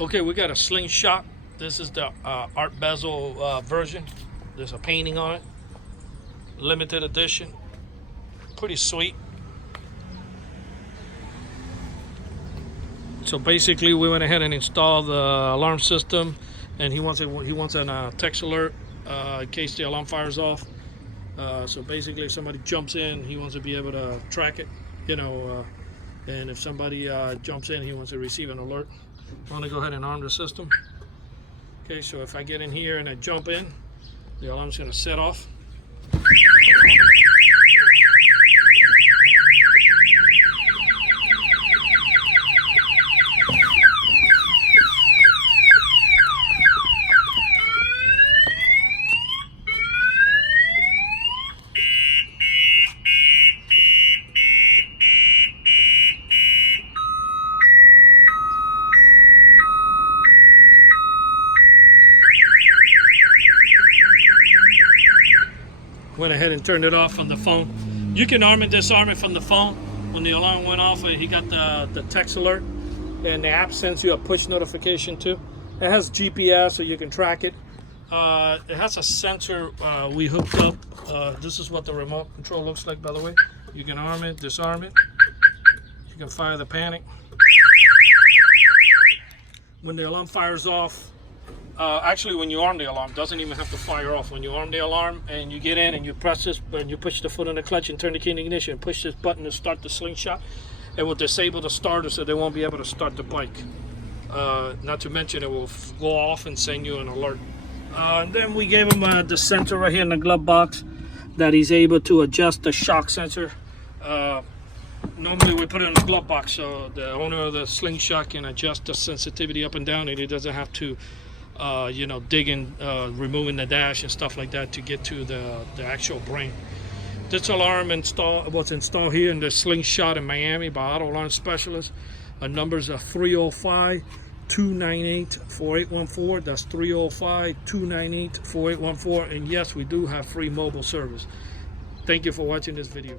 Okay, we got a Slingshot. This is the art bezel version. There's a painting on it. Limited edition. Pretty sweet. So basically, we went ahead and installed the alarm system, and he wants a text alert in case the alarm fires off. So basically, if somebody jumps in, he wants to be able to track it, and if somebody jumps in, he wants to receive an alert. I want to go ahead and arm the system. Okay, so if I get in here and I jump in, the alarm's going to set off. Went ahead and turned it off on the phone. You can arm and disarm it from the phone. When the alarm went off, he got the text alert, and the app sends you a push notification too. It has GPS, so you can track it. It has a sensor we hooked up. This is what the remote control looks like, by the way. You can arm it, disarm it. You can fire the panic. When the alarm fires off, actually, when you arm the alarm, doesn't even have to fire off. When you arm the alarm and you get in and you press this, and you push the foot on the clutch and turn the key in the ignition and push this button to start the Slingshot, it will disable the starter so they won't be able to start the bike. Not to mention it will go off and send you an alert. And then we gave him the sensor right here in the glove box that he's able to adjust the shock sensor. Normally we put it in the glove box so the owner of the Slingshot can adjust the sensitivity up and down, and he doesn't have to digging, removing the dash and stuff like that to get to the actual brain. This alarm was installed here in the Slingshot in Miami by Auto Alarm Specialists. Our numbers are 305-298-4814. That's 305-298-4814. And yes, we do have free mobile service. Thank you for watching this video.